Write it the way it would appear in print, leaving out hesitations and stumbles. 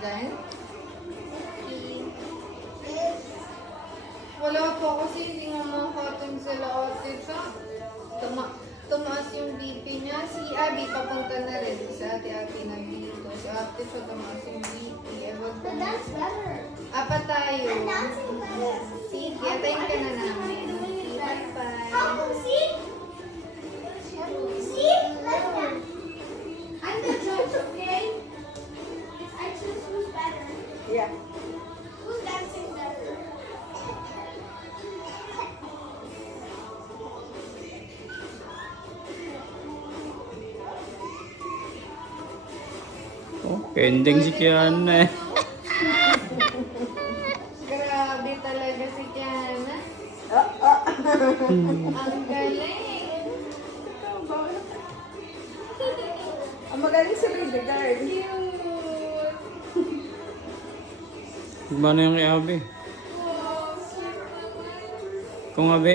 dyan? Wala po kasi hindi nga makating sila ate sa tumaas yung BP niya. Si Abby papunta na rin. Si ate nandito. Si ate siya tumaas yung BP. Ewan ko. Apat tayo. Sige, atayin ka na namin. Bye-bye. I'm the judge, okay? I choose who's better. Yeah. Who's dancing better? Oh, pending si Kiana eh. Grabe talaga si Kiana. Ang galing. Ang magaling sa Hildegard. Cute. Gumana yung kay Abby? Wow, cute naman. Kung Abby,